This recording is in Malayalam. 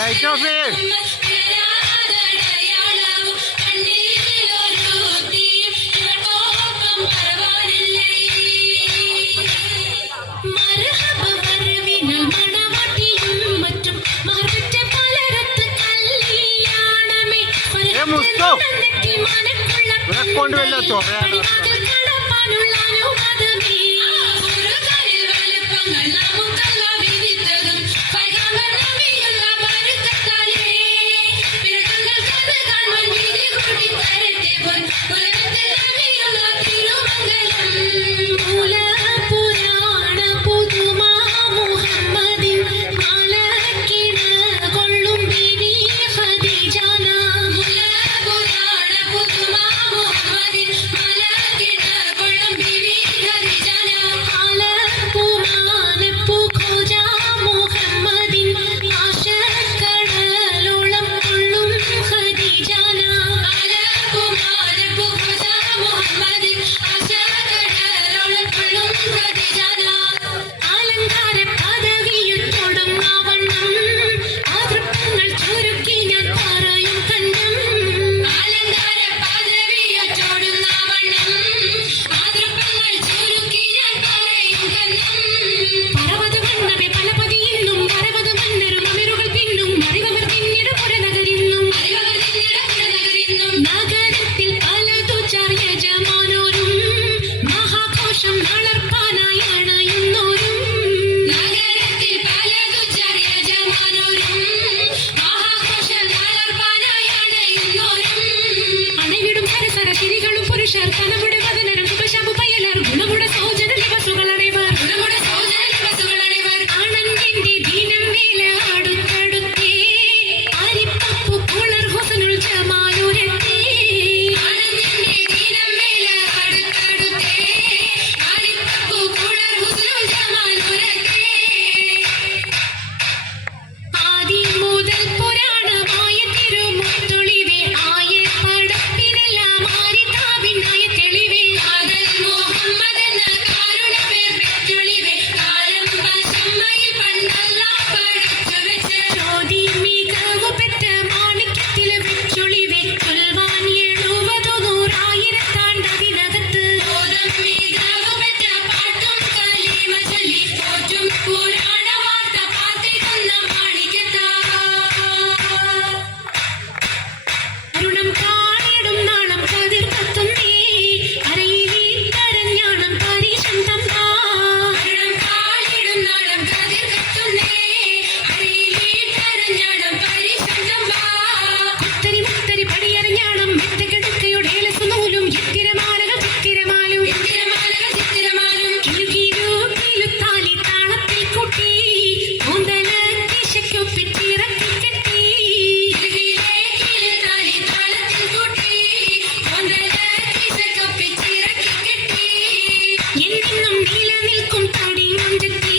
ലൈറ്റ് ഓഫ് മുസ്തോ ഇവിടെ കൊണ്ടുവല്ലോ ചൊറയാണ് Hannah. இன்னும் நிலவிற்கும் தடி மஞ்சத்தில்